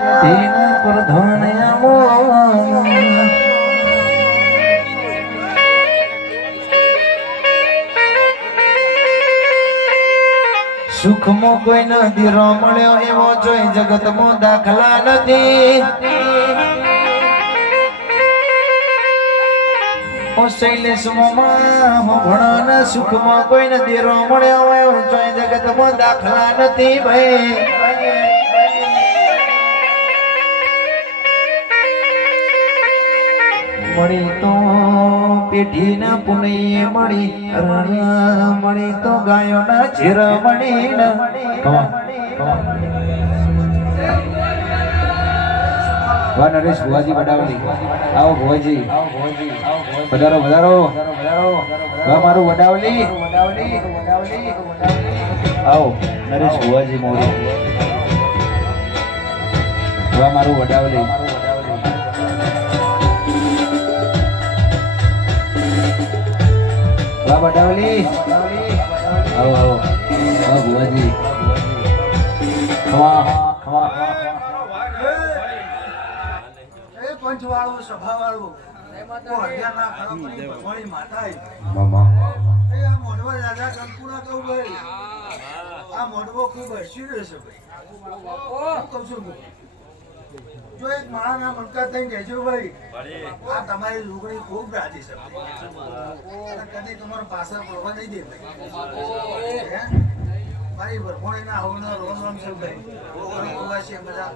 તેના પ્રધાન સુખમાં કોઈ નથી, રમણ્યો એવો જોઈ જગતમાં દાખલા નથી. ઓ શૈલેષ મોમાં ભણાના સુખમાં કોઈ નથી, રમણ્યો એવો જોઈ જગતમાં દાખલા નથી ભાઈ. મળી તો પેઢીના પુનૈયે મળી મળી તો ગાયોના ચિરમણી વાહ, નરેશ, ભુવાજી વડાવલી આવો, ભુવાજી. વધારો વધારો. વાહ, મારું વડાવલી. આવો, નરેશ, ભુવાજી મોરી. વાહ, મારું વડાવલી. વાહ ડાવલી આવો આવો. વાહ ભુવાજી. ખવા ખવા પંચવાળો સભાવાળું. આ મોઢવા ખૂબ હસી રહ્યો છે ભાઈ. કહું છું ભાઈ. જો એક માળાના મણકા થઈને કહેજો ભાઈ આ તમારી લુગડી ખૂબ રાજી છે કદી તમારો પાછળ પડવા નહીં દે ભાઈ? મારી વરઘોણીના આવવાનો રોમ રોમ છે ભાઈ બધા.